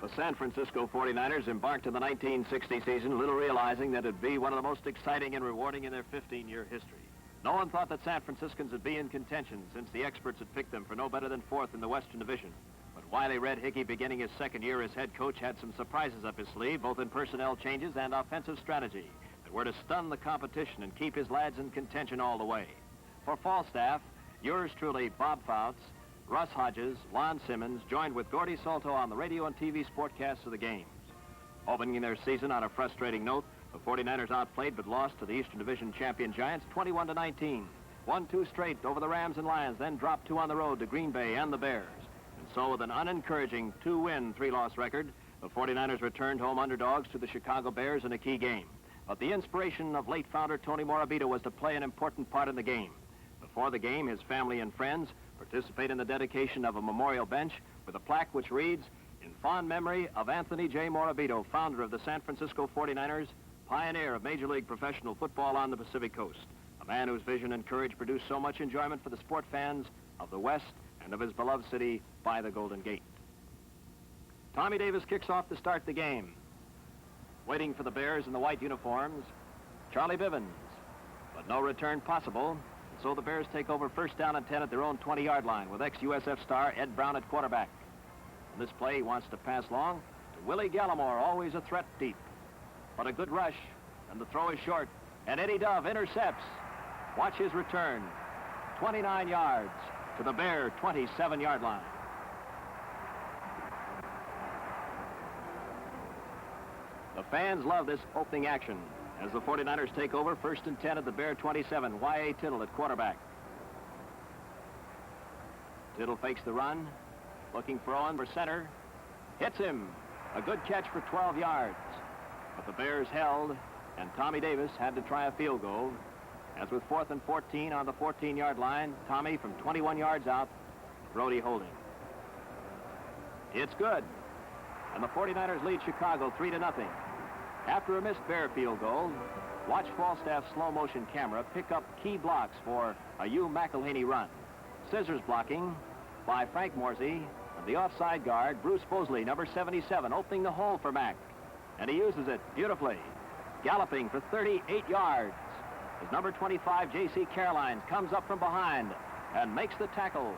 The San Francisco 49ers embarked in the 1960 season, little realizing that it'd be one of the most exciting and rewarding in their 15-year history. No one thought that San Franciscans would be in contention, since the experts had picked them for no better than fourth in the Western Division. But Wiley Red Hickey, beginning his second year as head coach, had some surprises up his sleeve, both in personnel changes and offensive strategy, that were to stun the competition and keep his lads in contention all the way. For Falstaff, yours truly, Bob Fouts, Russ Hodges, Lon Simmons, joined with Gordy Salto on the radio and TV sportcasts of the games. Opening their season on a frustrating note, the 49ers outplayed but lost to the Eastern Division champion Giants 21-19. Won 2 straight over the Rams and Lions, then dropped 2 on the road to Green Bay and the Bears. And so with an unencouraging 2-win, 3-loss record, the 49ers returned home underdogs to the Chicago Bears in a key game. But the inspiration of late founder Tony Morabito was to play an important part in the game. Before the game, his family and friends participate in the dedication of a memorial bench with a plaque which reads, "In fond memory of Anthony J. Morabito, founder of the San Francisco 49ers, pioneer of Major League Professional Football on the Pacific Coast, a man whose vision and courage produced so much enjoyment for the sport fans of the West and of his beloved city by the Golden Gate." Tommy Davis kicks off to start the game. Waiting for the Bears in the white uniforms, Charlie Bivens, but no return possible. So the Bears take over first down and 10 at their own 20-yard line with ex-USF star Ed Brown at quarterback. On this play, he wants to pass long to Willie Gallimore, always a threat deep. But a good rush, and the throw is short, and Eddie Dove intercepts. Watch his return, 29 yards to the Bear 27-yard line. The fans love this opening action as the 49ers take over first and 10 at the Bear 27. Y.A. Tittle at quarterback. Tittle fakes the run, looking for Owen for center. Hits him. A good catch for 12 yards. But the Bears held, and Tommy Davis had to try a field goal. As with 4th and 14 on the 14-yard line, Tommy from 21 yards out, Brody holding. It's good. And the 49ers lead Chicago 3-0. After a missed Bear field goal, watch Falstaff's slow-motion camera pick up key blocks for a Hugh McElhaney run. Scissors blocking by Frank Morsey, and the offside guard, Bruce Bosley, number 77, opening the hole for Mack. And he uses it beautifully, galloping for 38 yards. His number 25, J.C. Carolines, comes up from behind and makes the tackle.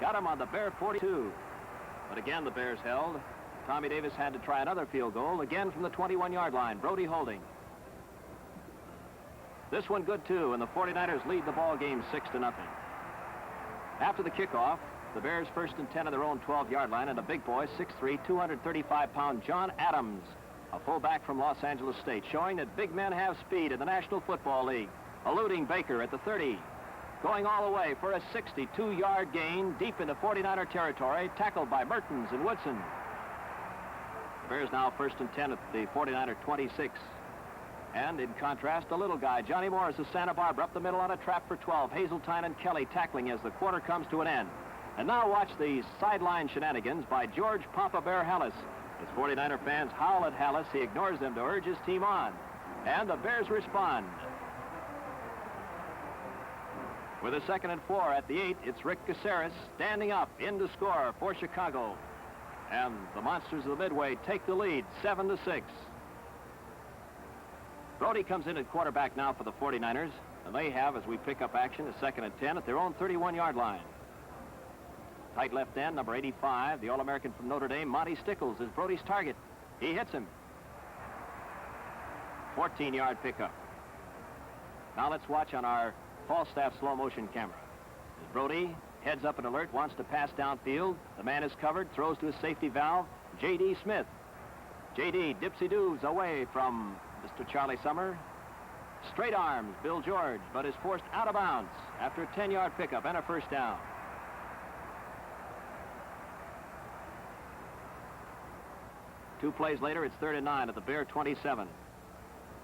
Got him on the Bear 42. But again, the Bears held. Tommy Davis had to try another field goal, again from the 21-yard line. Brody holding. This one good, too, and the 49ers lead the ball game 6-0. After the kickoff, the Bears first and 10 of their own 12-yard line, and a big boy, 6'3", 235-pound John Adams, a fullback from Los Angeles State, showing that big men have speed in the National Football League. Eluding Baker at the 30. Going all the way for a 62-yard gain deep into 49er territory, tackled by Mertens and Woodson. The Bears now first and 10 at the 49er 26. And in contrast, the little guy, Johnny Morris of Santa Barbara, up the middle on a trap for 12. Hazeltine and Kelly tackling as the quarter comes to an end. And now watch the sideline shenanigans by George Papa Bear Hallis. As 49er fans howl at Hallis, he ignores them to urge his team on. And the Bears respond. With a 2nd and 4 at the 8, it's Rick Caceres standing up in to score for Chicago. And the Monsters of the Midway take the lead, 7-6. Brody comes in at quarterback now for the 49ers, and they have, as we pick up action, a 2nd and 10 at their own 31-yard line. Tight left end, number 85, the All-American from Notre Dame, Monty Stickles, is Brody's target. He hits him. 14-yard pickup. Now let's watch on our Falstaff slow-motion camera. As Brody heads up an alert, wants to pass downfield. The man is covered, throws to his safety valve, J.D. Smith. J.D. dipsy-doos away from Mr. Charlie Summer. Straight arms, Bill George, but is forced out of bounds after a 10-yard pickup and a first down. Two plays later, it's 3rd and 9 at the Bear 27.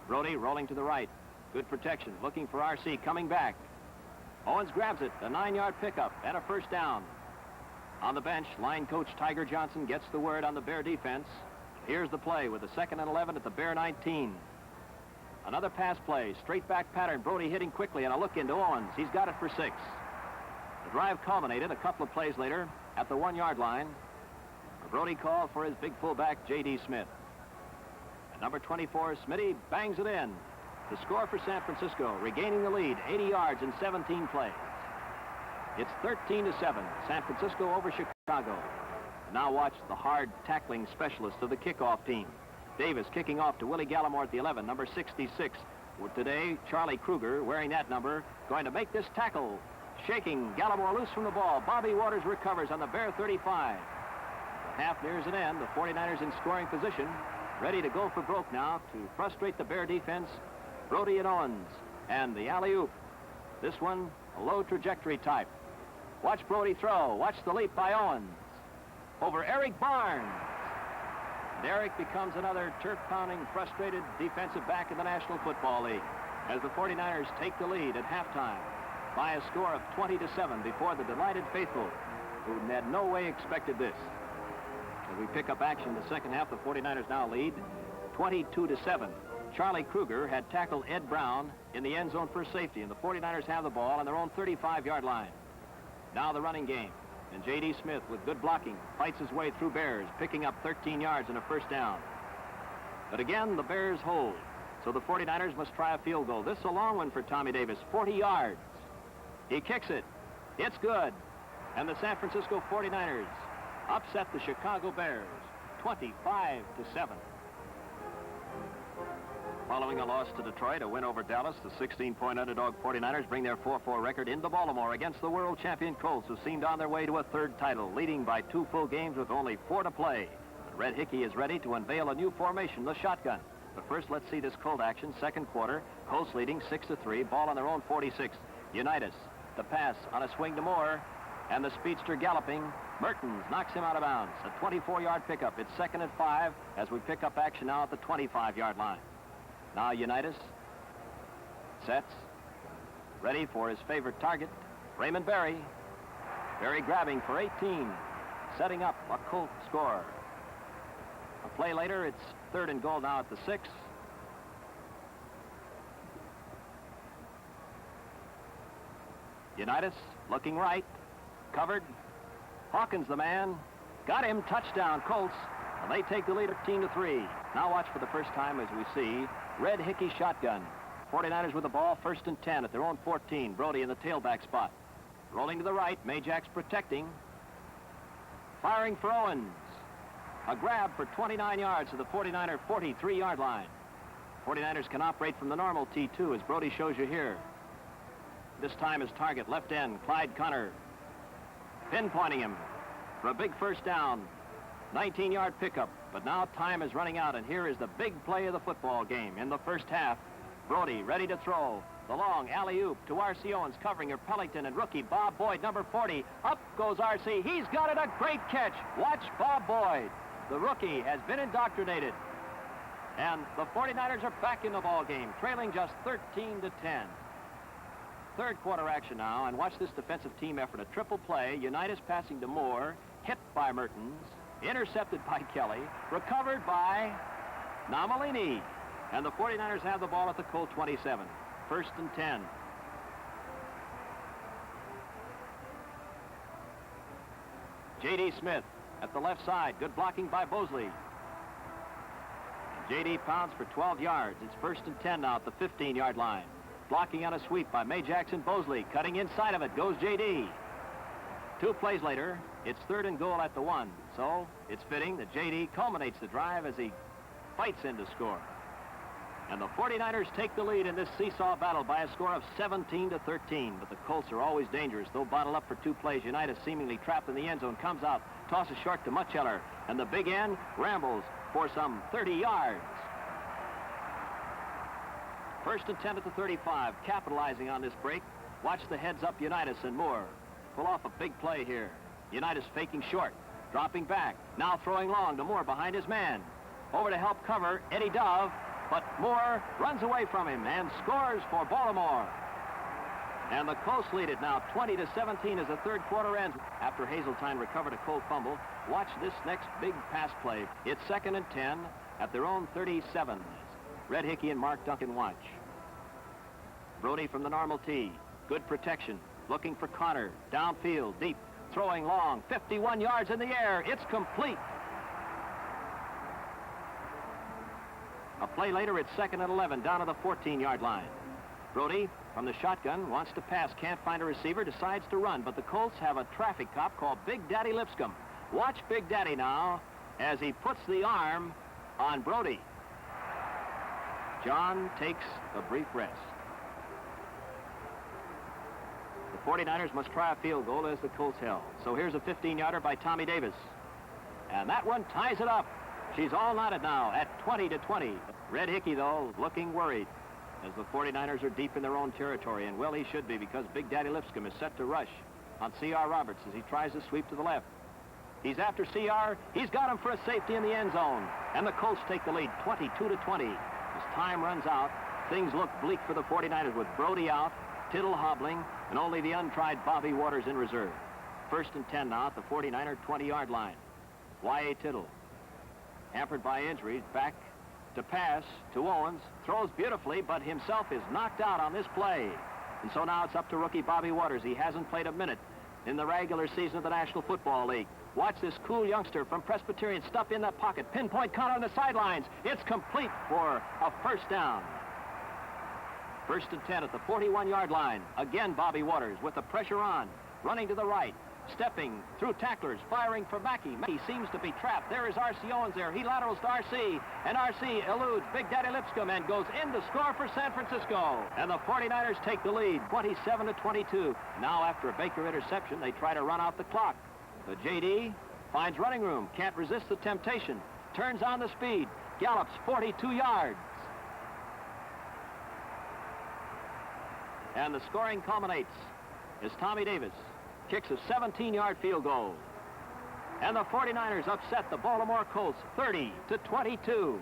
Brody rolling to the right. Good protection, looking for R.C., coming back. Owens grabs it, a 9-yard pickup and a first down. On the bench, line coach Tiger Johnson gets the word on the Bear defense. Here's the play with a 2nd and 11 at the Bear 19. Another pass play, straight back pattern. Brody hitting quickly and a look into Owens. He's got it for 6. The drive culminated a couple of plays later at the 1-yard line. Brody called for his big fullback, J.D. Smith. And number 24, Smitty, bangs it in. The score for San Francisco, regaining the lead, 80 yards in 17 plays. It's 13-7, San Francisco over Chicago. And now watch the hard tackling specialist of the kickoff team. Davis kicking off to Willie Gallimore at the 11, number 66. Today, Charlie Kruger, wearing that number, going to make this tackle. Shaking Gallimore loose from the ball. Bobby Waters recovers on the Bear 35. The half nears an end. The 49ers in scoring position. Ready to go for broke now to frustrate the Bear defense. Brody and Owens. And the alley-oop. This one, a low trajectory type. Watch Brody throw. Watch the leap by Owens. Over Eric Barnes. And Eric becomes another turf-pounding, frustrated defensive back in the National Football League as the 49ers take the lead at halftime by a score of 20-7 before the delighted faithful who had no way expected this. As we pick up action in the second half, the 49ers now lead 22-7. Charlie Kruger had tackled Ed Brown in the end zone for safety, and the 49ers have the ball on their own 35-yard line. Now the running game. And J.D. Smith, with good blocking, fights his way through Bears, picking up 13 yards and a first down. But again, the Bears hold. So the 49ers must try a field goal. This is a long one for Tommy Davis, 40 yards. He kicks it. It's good. And the San Francisco 49ers upset the Chicago Bears, 25-7. Following a loss to Detroit, a win over Dallas, the 16-point underdog 49ers bring their 4-4 record into Baltimore against the world champion Colts, who seemed on their way to a third title, leading by 2 full games with only 4 to play. But Red Hickey is ready to unveil a new formation, the shotgun. But first, let's see this Colt action. Second quarter, Colts leading 6-3, ball on their own 46. Unitas, the pass on a swing to Moore, and the speedster galloping. Mertens knocks him out of bounds. A 24-yard pickup. It's 2nd and 5 as we pick up action now at the 25-yard line. Now Unitas sets, ready for his favorite target, Raymond Berry. Berry grabbing for 18, setting up a Colt score. A play later, it's 3rd and goal now at the 6. Unitas looking right, covered. Hawkins the man, got him, touchdown Colts, and they take the lead 13-3. Now watch for the first time as we see Red Hickey shotgun. 49ers with the ball, 1st and 10 at their own 14. Brody in the tailback spot. Rolling to the right, Majax protecting. Firing for Owens. A grab for 29 yards to the 49er 43-yard line. 49ers can operate from the normal T2 as Brody shows you here. This time his target, left end, Clyde Connor. Pinpointing him for a big first down. 19-yard pickup, but now time is running out, and here is the big play of the football game in the first half. Brody ready to throw. The long alley-oop to R.C. Owens, covering her Pellington and rookie Bob Boyd, number 40. Up goes R.C. He's got it, a great catch. Watch Bob Boyd. The rookie has been indoctrinated. And the 49ers are back in the ball game, trailing just 13-10. Third quarter action now, and watch this defensive team effort. A triple play, Unitas passing to Moore, hit by Mertens, intercepted by Kelly, recovered by Namalini. And the 49ers have the ball at the Colt 27. 1st and 10. J.D. Smith at the left side. Good blocking by Bosley. J.D. pounds for 12 yards. It's 1st and 10 now at the 15-yard line. Blocking on a sweep by Majax and Bosley. Cutting inside of it goes J.D. 2 plays later, it's 3rd and goal at the 1. So it's fitting that J.D. culminates the drive as he fights in to score. And the 49ers take the lead in this seesaw battle by a score of 17-13. But the Colts are always dangerous. They'll bottle up for 2 plays. Unitas seemingly trapped in the end zone, comes out, tosses short to Mutcheller. And the big end rambles for some 30 yards. 1st and 10 at the 35, capitalizing on this break. Watch the heads up Unitas and Moore. Pull off a big play here. Unitas faking short, dropping back. Now throwing long to Moore behind his man. Over to help cover Eddie Dove, but Moore runs away from him and scores for Baltimore. And the Colts lead it now 20-17 as the third quarter ends. After Hazeltine recovered a Colt fumble, watch this next big pass play. It's 2nd and 10 at their own 37. Red Hickey and Mark Duncan watch. Brody from the normal tee. Good protection. Looking for Connor. Downfield, deep. throwing long, 51 yards in the air. It's complete. A play later, it's 2nd and 11, down to the 14-yard line. Brody, from the shotgun, wants to pass, can't find a receiver, decides to run, but the Colts have a traffic cop called Big Daddy Lipscomb. Watch Big Daddy now as he puts the arm on Brody. John takes a brief rest. The 49ers must try a field goal as the Colts held. So here's a 15-yarder by Tommy Davis. And that one ties it up. She's all knotted now at 20-20. Red Hickey, though, looking worried as the 49ers are deep in their own territory. And, well, he should be, because Big Daddy Lipscomb is set to rush on C.R. Roberts as he tries to sweep to the left. He's after C.R. He's got him for a safety in the end zone. And the Colts take the lead, 22-20. As time runs out, things look bleak for the 49ers with Brody out, Tittle hobbling, and only the untried Bobby Waters in reserve. 1st and 10 now at the 49er 20-yard line. Y.A. Tittle, hampered by injuries, back to pass to Owens, throws beautifully, but himself is knocked out on this play. And so now it's up to rookie Bobby Waters. He hasn't played a minute in the regular season of the National Football League. Watch this cool youngster from Presbyterian stuff in that pocket. Pinpoint count on the sidelines. It's complete for a first down. 1st and 10 at the 41-yard line. Again, Bobby Waters with the pressure on, running to the right, stepping through tacklers, firing for Mackey. Mackey seems to be trapped. There is R.C. Owens there. He laterals to R.C., and R.C. eludes Big Daddy Lipscomb and goes in to score for San Francisco. And the 49ers take the lead, 27-22. Now, after a Baker interception, they try to run out the clock. But J.D. finds running room, can't resist the temptation, turns on the speed, gallops 42 yards. And the scoring culminates as Tommy Davis kicks a 17-yard field goal. And the 49ers upset the Baltimore Colts 30-22.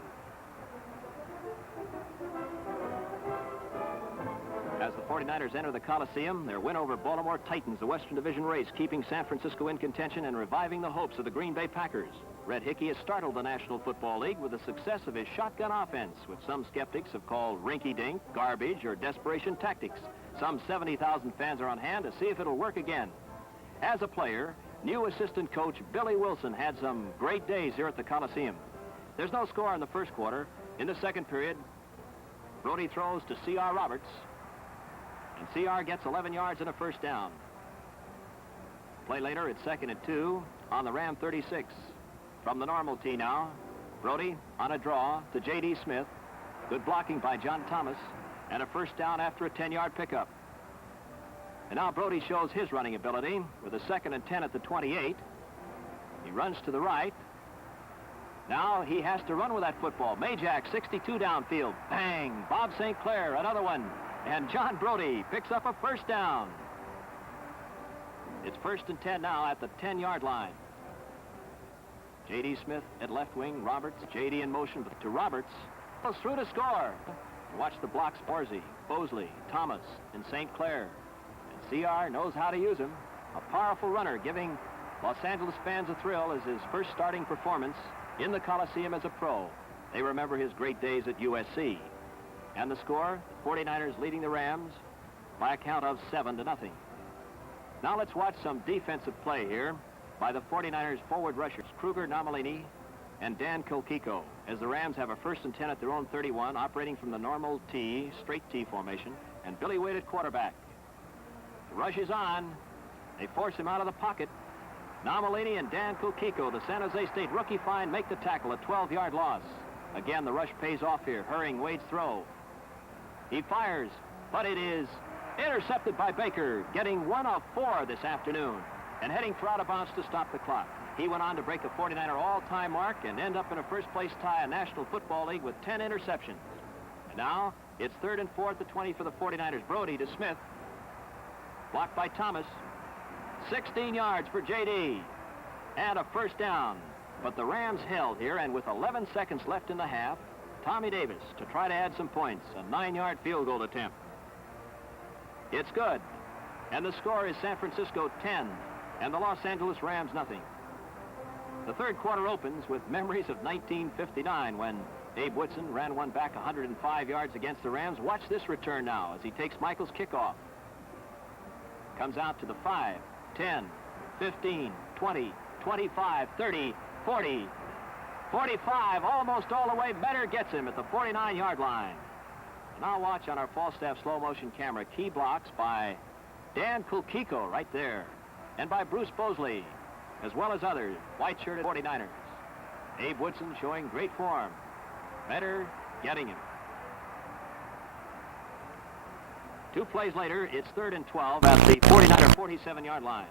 As the 49ers enter the Coliseum, their win over Baltimore tightens the Western Division race, keeping San Francisco in contention and reviving the hopes of the Green Bay Packers. Red Hickey has startled the National Football League with the success of his shotgun offense, which some skeptics have called rinky-dink, garbage, or desperation tactics. Some 70,000 fans are on hand to see if it'll work again. As a player, new assistant coach Billy Wilson had some great days here at the Coliseum. There's no score in the first quarter. In the second period, Brody throws to C.R. Roberts, and C.R. gets 11 yards and a first down. Play later, it's 2nd and 2 on the Ram 36. From the normal tee now, Brody on a draw to J.D. Smith. Good blocking by John Thomas, and a first down after a 10-yard pickup. And now Brody shows his running ability with a 2nd and 10 at the 28. He runs to the right. Now he has to run with that football. Majak, 62 downfield. Bang! Bob St. Clair, another one. And John Brody picks up a first down. It's 1st and 10 now at the 10-yard line. J.D. Smith at left wing. Roberts, J.D. in motion to Roberts. Goes through to score. Watch the blocks: Borsey, Bosley, Thomas, and St. Clair. And C.R. knows how to use him. A powerful runner, giving Los Angeles fans a thrill as his first starting performance in the Coliseum as a pro. They remember his great days at USC. And the score, the 49ers leading the Rams by a count of 7-0. Now let's watch some defensive play here by the 49ers forward rushers, Kruger Namalini and Dan Kolkiko, as the Rams have a 1st and 10 at their own 31, operating from the normal T, straight T formation, and Billy Wade at quarterback. The rush is on. They force him out of the pocket. Namalini and Dan Kolkiko, the San Jose State rookie find, make the tackle, a 12-yard loss. Again, the rush pays off here, hurrying Wade's throw. He fires, but it is intercepted by Baker, getting 1 of 4 this afternoon, and heading for out of bounds to stop the clock. He went on to break a 49er all-time mark and end up in a first-place tie in National Football League with 10 interceptions. And now it's 3rd and 4 at the 20 for the 49ers. Brody to Smith. Blocked by Thomas. 16 yards for J.D. And a first down. But the Rams held here, and with 11 seconds left in the half, Tommy Davis to try to add some points. A 9-yard field goal attempt. It's good. And the score is San Francisco 10 and the Los Angeles Rams nothing. The third quarter opens with memories of 1959 when Abe Whitson ran one back 105 yards against the Rams. Watch this return now as he takes Michael's kickoff. Comes out to the 5, 10, 15, 20, 25, 30, 40, 45, almost all the way. Metter gets him at the 49-yard line. Now watch on our Falstaff slow motion camera key blocks by Dan Kulkiko right there, and by Bruce Bosley, as well as others, white-shirted 49ers. Abe Woodson showing great form. Metter getting him. 2 plays later, it's 3rd and 12 at the 49er 47-yard line.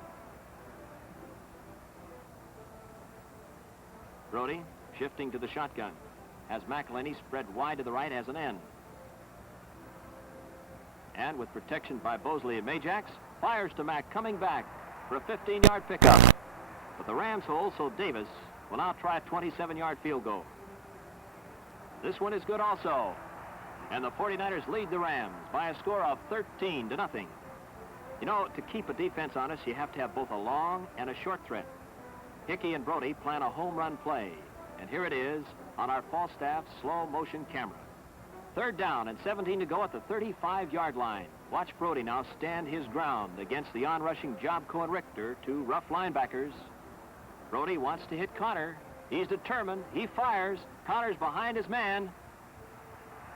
Brody shifting to the shotgun. Has McElhinney spread wide to the right as an end. And with protection by Bosley and Majax, fires to Mack coming back for a 15-yard pickup. But the Rams hold, so Davis will now try a 27-yard field goal. This one is good also. And the 49ers lead the Rams by a score of 13-0. You know, to keep a defense honest, you have to have both a long and a short threat. Hickey and Brody plan a home run play. And here it is on our Falstaff slow motion camera. 3rd down and 17 to go at the 35-yard line. Watch Brody now stand his ground against the on-rushing Jobco and Richter, 2 rough linebackers. Brody wants to hit Connor. He's determined. He fires. Connor's behind his man.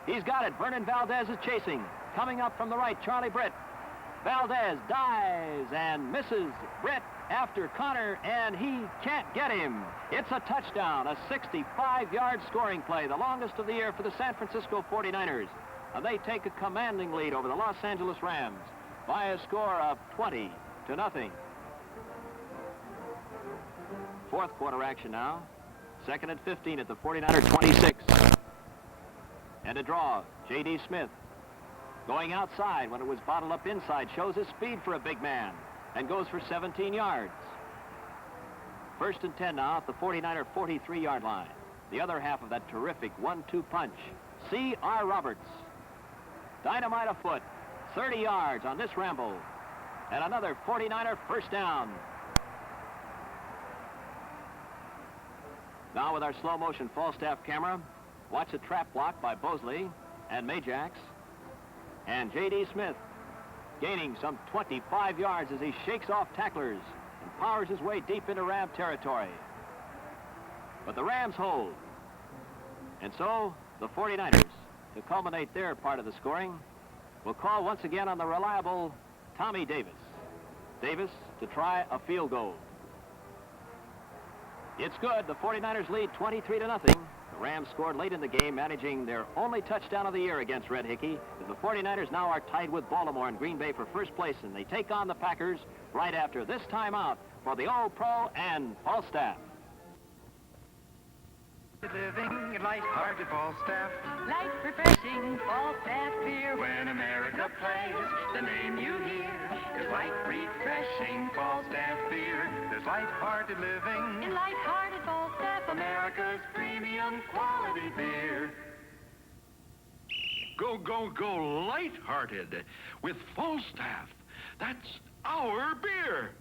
He's got it. Vernon Valdez is chasing. Coming up from the right, Charlie Britt. Valdez dives and misses Britt after Connor, and he can't get him. It's a touchdown, a 65-yard scoring play, the longest of the year for the San Francisco 49ers. And they take a commanding lead over the Los Angeles Rams by a score of 20-0. 4th quarter action now. 2nd and 15 at the 49er 26. And a draw, J.D. Smith. Going outside when it was bottled up inside, shows his speed for a big man and goes for 17 yards. 1st and 10 now at the 49er 43-yard line. The other half of that terrific 1-2 punch. C.R. Roberts. Dynamite afoot. 30 yards on this ramble. And another 49er first down. Now with our slow motion Falstaff camera, watch a trap block by Bosley and Majax. And J.D. Smith gaining some 25 yards as he shakes off tacklers and powers his way deep into Ram territory. But the Rams hold. And so the 49ers, to culminate their part of the scoring, will call once again on the reliable Tommy Davis. Davis to try a field goal. It's good. The 49ers lead 23-0. The Rams scored late in the game, managing their only touchdown of the year against Red Hickey. The 49ers now are tied with Baltimore and Green Bay for first place, and they take on the Packers right after this timeout for the All-Pro and Falstaff. Living light-hearted Falstaff. Light, refreshing Falstaff beer. When America plays, the name you hear is light, refreshing Falstaff beer. There's light-hearted living In light-hearted Falstaff, America's premium quality beer. Go, go, go light-hearted with Falstaff. That's our beer.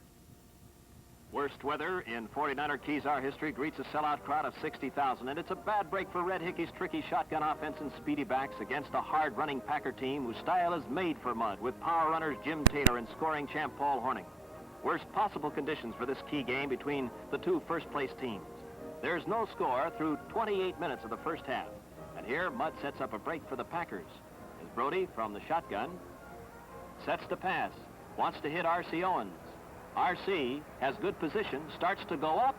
Worst weather in 49er Kezar history greets a sellout crowd of 60,000, and it's a bad break for Red Hickey's tricky shotgun offense and speedy backs against a hard-running Packer team whose style is made for mud, with power runners Jim Taylor and scoring champ Paul Hornung. Worst possible conditions for this key game between the 2 first-place teams. There's no score through 28 minutes of the first half, and here Mudd sets up a break for the Packers as Brody from the shotgun sets the pass, wants to hit R.C. Owens. R.C. has good position, starts to go up,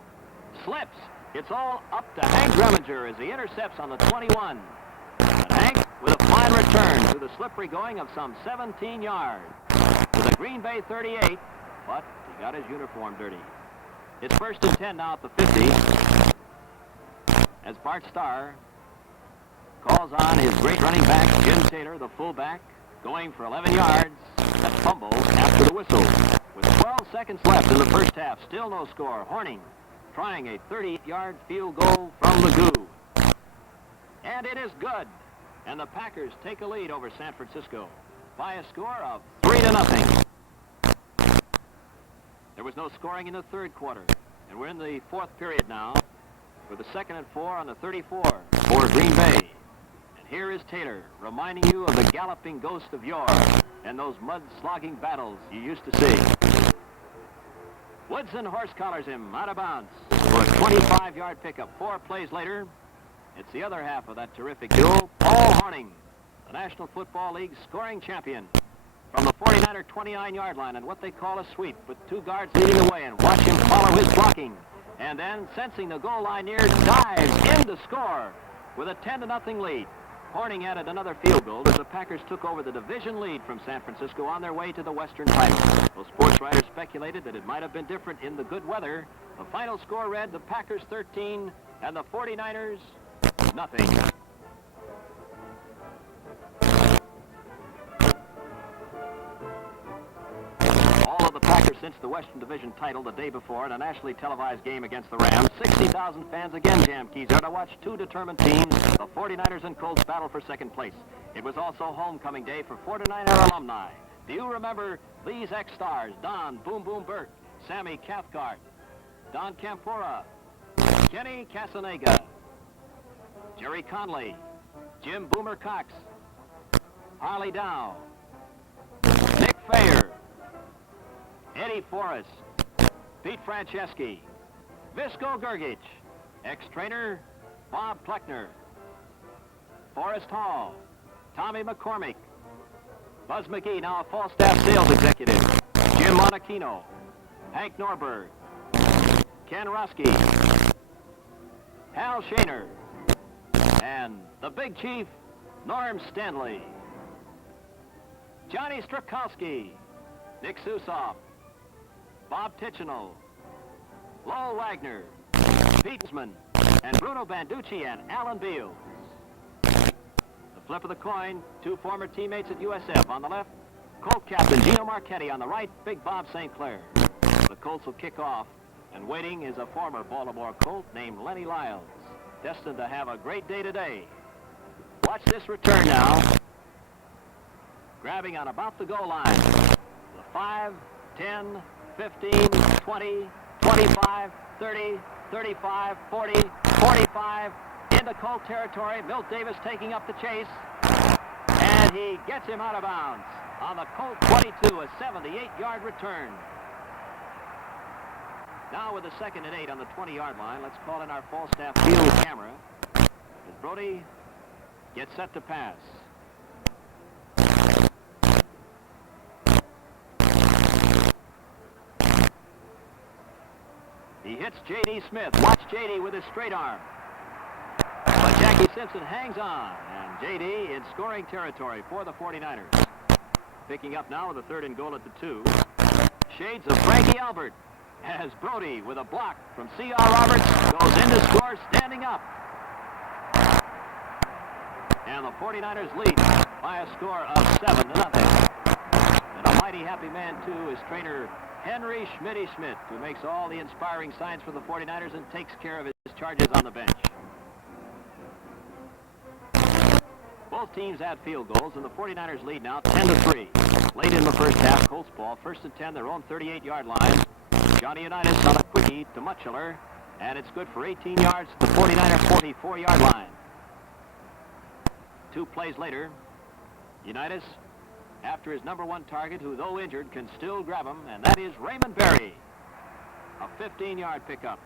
slips. It's all up to Hank Greminger as he intercepts on the 21. And Hank with a fine return to the slippery going of some 17 yards to the Green Bay 38, but he got his uniform dirty. It's 1st and 10 now at the 50 as Bart Starr calls on his great running back, Jim Taylor, the fullback, going for 11 yards. That fumble after the whistle. With 12 seconds left in the first half, still no score. Hornung trying a 38-yard field goal from the goo. And it is good. And the Packers take a lead over San Francisco by a score of 3-0. There was no scoring in the 3rd quarter. And we're in the 4th period now with the 2nd and 4 on the 34 for Green Bay. And here is Taylor reminding you of the galloping ghost of yore and those mud-slogging battles you used to see. Woodson horse collars him out of bounds for a 25-yard pickup. 4 plays later, it's the other half of that terrific duel. Paul Hornung, the National Football League scoring champion, from the 49er 29-yard line and what they call a sweep, with 2 guards leading the way, and watch him follow his blocking. And then, sensing the goal line near, dives in to score with a 10-0 lead. Hornung added another field goal as the Packers took over the division lead from San Francisco on their way to the Western title. Well, sports writers speculated that it might have been different in the good weather. The final score read the Packers 13 and the 49ers nothing. All of the Packers since the Western Division title the day before in a nationally televised game against the Rams. 60,000 fans again jammed Kezar to watch 2 determined teams, the 49ers and Colts, battle for second place. It was also homecoming day for 49er alumni. Do you remember these ex-stars? Don Boom Boom Burke, Sammy Cathcart, Don Campora, Kenny Casanega, Jerry Conley, Jim Boomer Cox, Harley Dow, Nick Fayer, Eddie Forrest, Pete Franceschi, Visco Gergich, ex-trainer Bob Pleckner, Forrest Hall, Tommy McCormick, Buzz McGee, now a Falstaff sales executive, Jim Monachino, Hank Norberg, Ken Roski, Hal Shaner, and the Big Chief, Norm Stanley, Johnny Strakowski, Nick Susoff, Bob Tichenal, Lowell Wagner, Pete Eastman, and Bruno Banducci and Alan Beals. The flip of the coin, 2 former teammates at USF. On the left, Colt captain Gino Marchetti. On the right, Big Bob St. Clair. The Colts will kick off, and waiting is a former Baltimore Colt named Lenny Lyles, destined to have a great day today. Watch this return now. Grabbing on about the goal line. The 5, 10, 15, 20, 25, 30, 35, 40, 45, into Colt territory. Milt Davis taking up the chase, and he gets him out of bounds on the Colt 22, a 78-yard return. Now with the 2nd and 8 on the 20-yard line, let's call in our Falstaff field camera as Brody gets set to pass. He hits J.D. Smith. Watch J.D. with his straight arm. But Jackie Simpson hangs on, and J.D. in scoring territory for the 49ers. Picking up now with a 3rd and goal at the 2. Shades of Frankie Albert, as Brody with a block from C.R. Roberts goes in to score standing up. And the 49ers lead by a score of 7-0. And a mighty happy man, too, is trainer Henry Schmitty Schmidt, who makes all the inspiring signs for the 49ers and takes care of his charges on the bench. Both teams add field goals, and the 49ers lead now 10-3. Late in the first half, Colts ball, 1st and 10, their own 38-yard line. Johnny Unitas on a quickie to Mutchler, and it's good for 18 yards to the 49er 44-yard line. 2 plays later, Unitas, after his number 1 target, who though injured can still grab him, and that is Raymond Berry. A 15-yard pickup.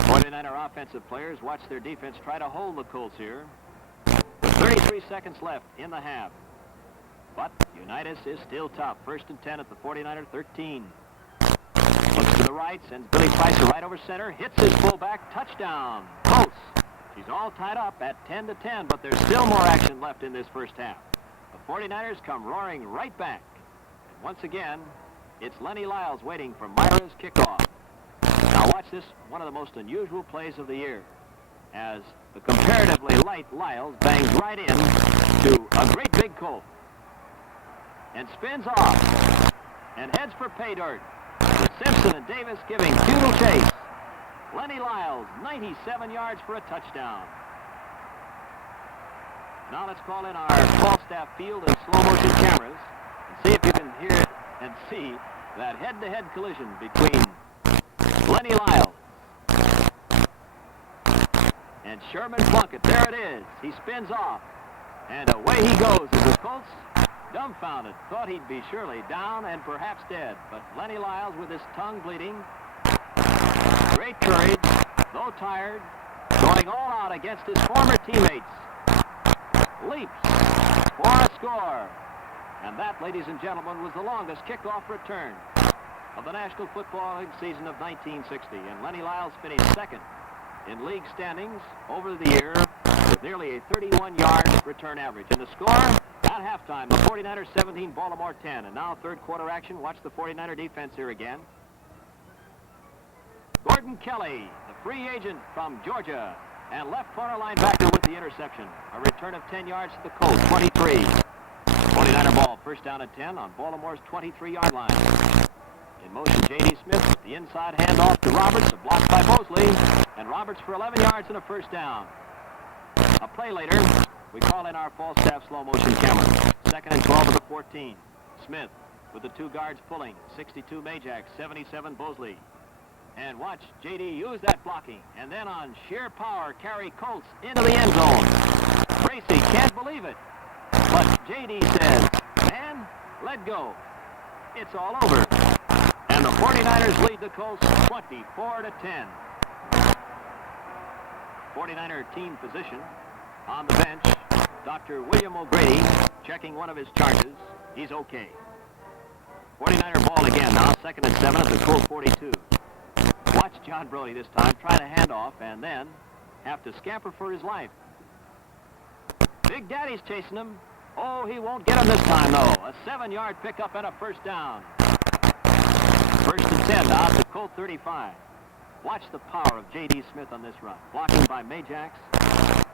49er offensive players watch their defense try to hold the Colts here. With 33 seconds left in the half. But Unitas is still tough. 1st and 10 at the 49er 13. Looks to the right, sends Billy Spicer right over center, hits his fullback, touchdown. Colts. She's all tied up at 10-10, but there's still more action left in this first half. The 49ers come roaring right back. And once again, it's Lenny Lyles waiting for Myra's kickoff. Now watch this, one of the most unusual plays of the year, as the comparatively light Lyles bangs right in to a great big Colt and spins off and heads for pay dirt, with Simpson and Davis giving futile chase. Lenny Lyles, 97 yards for a touchdown. Now let's call in our Falstaff field and slow motion cameras and see if you can hear and see that head-to-head collision between Lenny Lyles and Sherman Plunkett. There it is. He spins off, and away he goes as the Colts dumbfounded, thought he'd be surely down and perhaps dead. But Lenny Lyles, with his tongue bleeding, great courage, though tired, going all out against his former teammates, leaps for a score. And that, ladies and gentlemen, was the longest kickoff return of the National Football League season of 1960. And Lenny Lyles finished second in league standings over the year with nearly a 31-yard return average. And the score at halftime, the 49ers 17, Baltimore 10. And now third quarter action. Watch the 49er defense here again. Gordon Kelly, the free agent from Georgia, and left corner linebacker with the interception. A return of 10 yards to the Colts, 23. 49er ball, first down at 10 on Baltimore's 23-yard line. In motion, J.D. Smith with the inside handoff to Roberts, a block by Mosley, and Roberts for 11 yards and a first down. A play later, we call in our Falstaff slow motion camera. Second and 12 of the 14. Smith with the two guards pulling, 62 Majak, 77 Bosley. And watch J.D. use that blocking, and then on sheer power carry Colts into the end zone. Tracy can't believe it, but J.D. says, "Man, let go. It's all over." And the 49ers lead the Colts 24-10. 49er team physician on the bench, Dr. William O'Grady, checking one of his charges. He's okay. 49er ball again now, second and 7 at the Colt 42. Watch John Brody this time try to hand off and then have to scamper for his life. Big Daddy's chasing him. Oh, he won't get him this time, though. A 7-yard pickup and a first down. First and 10 now at the Colt 35. Watch the power of J.D. Smith on this run. Blocking by Majax.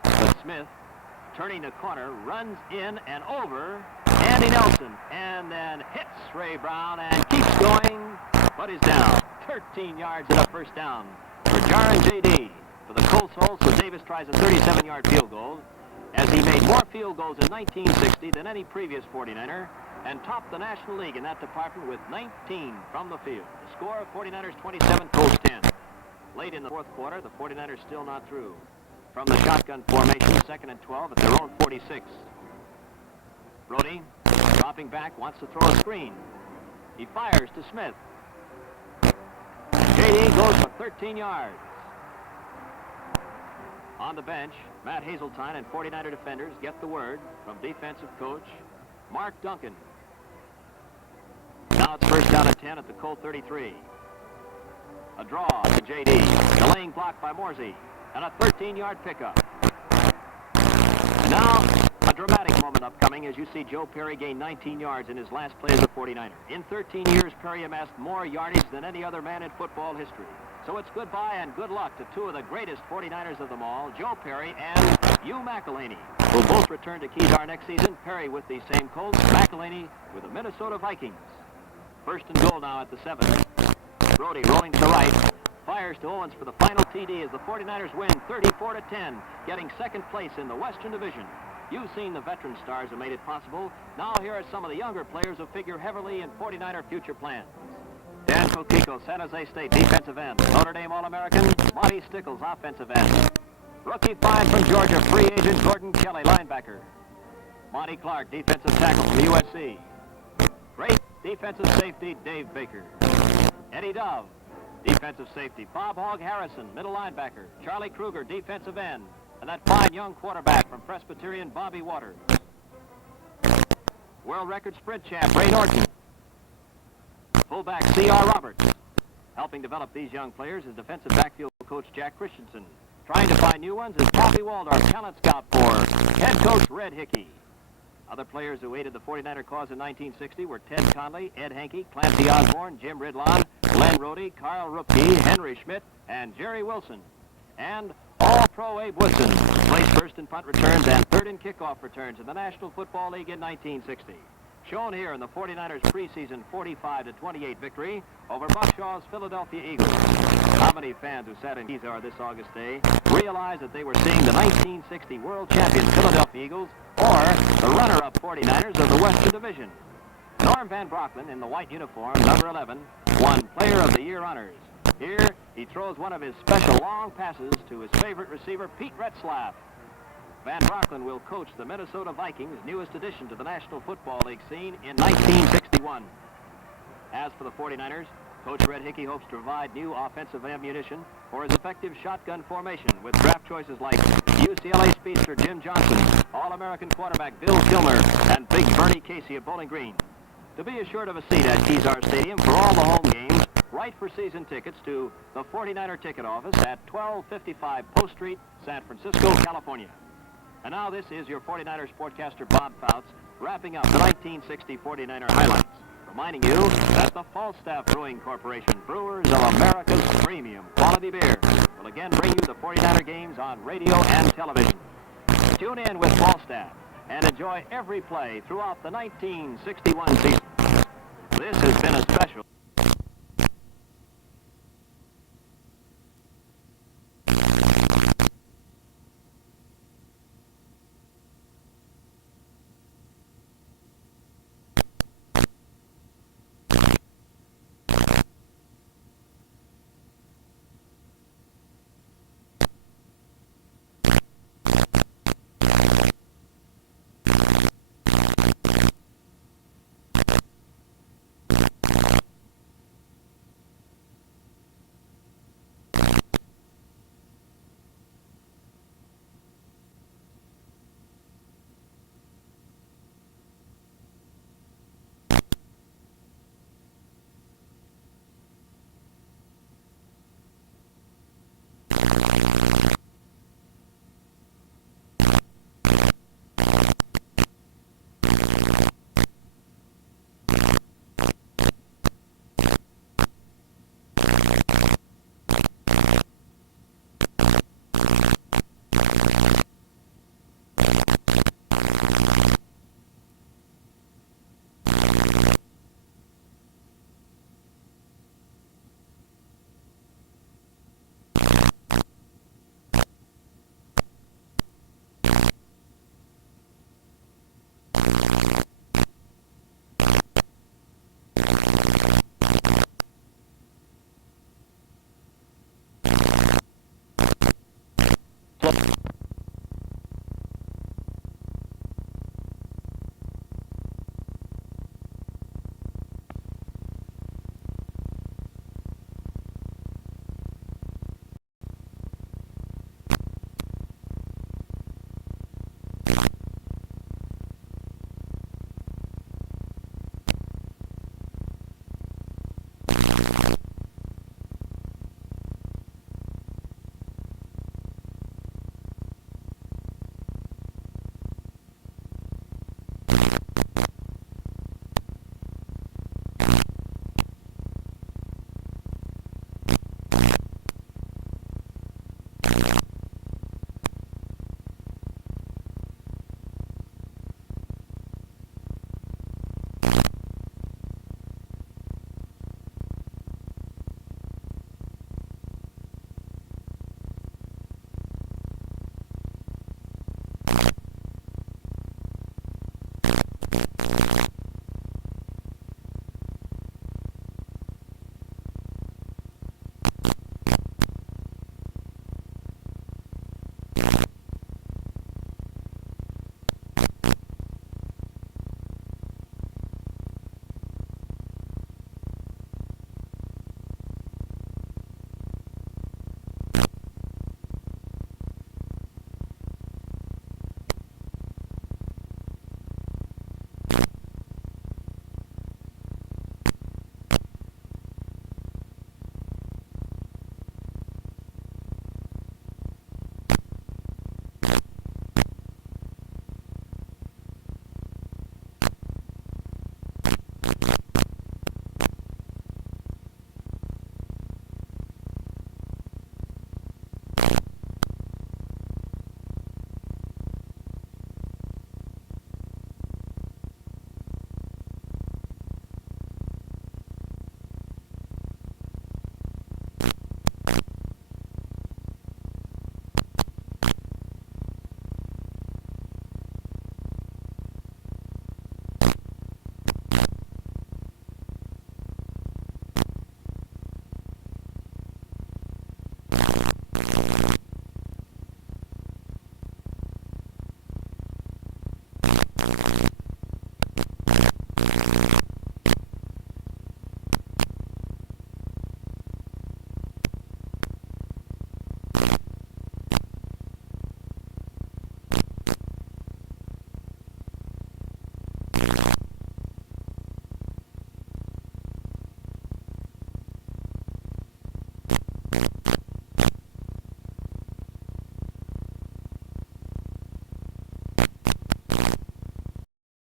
But Smith, turning the corner, runs in and over Andy Nelson. And then hits Ray Brown and keeps going, but is down. 13 yards and a first down for Jaron J.D. For the Colts also, Davis tries a 37-yard field goal, as he made more field goals in 1960 than any previous 49er and topped the National League in that department with 19 from the field. The score of 49ers 27, Colts 10. Late in the fourth quarter, the 49ers still not through. From the shotgun formation, second and 12 at their own 46. Brody, dropping back, wants to throw a screen. He fires to Smith. J.D. goes for 13 yards. On the bench, Matt Hazeltine and 49er defenders get the word from defensive coach Mark Duncan. Now it's first down at 10 at the Colt 33. A draw to J.D. Delaying block by Morsey. And a 13-yard pickup. Now, a dramatic moment upcoming as you see Joe Perry gain 19 yards in his last play as a 49er. In 13 years, Perry amassed more yardage than any other man in football history. So it's goodbye and good luck to two of the greatest 49ers of them all, Joe Perry and Hugh McElhaney, who both return to Kedar next season. Perry with the same Colts, McElhaney with the Minnesota Vikings. First and goal now at the 7. Brody rolling to the right. Fires to Owens for the final TD as the 49ers win 34-10, getting second place in the Western Division. You've seen the veteran stars who made it possible. Now here are some of the younger players who figure heavily in 49er future plans. Dan Coquico, San Jose State defensive end. Notre Dame All-American, Monty Stickles, offensive end. Rookie find from Georgia, free agent Gordon Kelly, linebacker. Monty Clark, defensive tackle from USC. Great defensive safety, Dave Baker. Eddie Dove, defensive safety. Bob Hogg Harrison, middle linebacker. Charlie Kruger, defensive end. And that fine young quarterback from Presbyterian, Bobby Waters. World record sprint champ, Ray Norton. Fullback C.R. Roberts. Helping develop these young players is defensive backfield coach Jack Christensen. Trying to find new ones is Bobby Waldorf, talent scout for head coach Red Hickey. Other players who aided the 49er cause in 1960 were Ted Conley, Ed Hankey, Clancy Osborne, Jim Ridlon, Glenn Rohde, Carl Rupke, Henry Schmidt, and Jerry Wilson. And All-Pro Abe Woodson placed first in punt returns and third in kickoff returns in the National Football League in 1960. Shown here in the 49ers preseason 45-28 victory over Buckshaw's Philadelphia Eagles. How many fans who sat in Kedar this August day realized that they were seeing the 1960 world champion Philadelphia Eagles or the runner-up 49ers of the Western Division? Norm Van Brocklin, in the white uniform, number 11, won Player of the Year honors. Here, he throws one of his special long passes to his favorite receiver, Pete Retzlaff. Van Brocklin will coach the Minnesota Vikings, newest addition to the National Football League scene in 1961. As for the 49ers, Coach Red Hickey hopes to provide new offensive ammunition for his effective shotgun formation with draft choices like UCLA speedster Jim Johnson, All-American quarterback Bill Kilmer, and Big Bernie Casey of Bowling Green. To be assured of a seat at Kezar Stadium for all the home games, write for season tickets to the 49er ticket office at 1255 Post Street, San Francisco, California. And now this is your 49er sportscaster Bob Fouts wrapping up the 1960 49er highlights, reminding you that the Falstaff Brewing Corporation, brewers of America's premium quality beer, will again bring you the 49er games on radio and television. Tune in with Falstaff and enjoy every play throughout the 1961 season. This has been a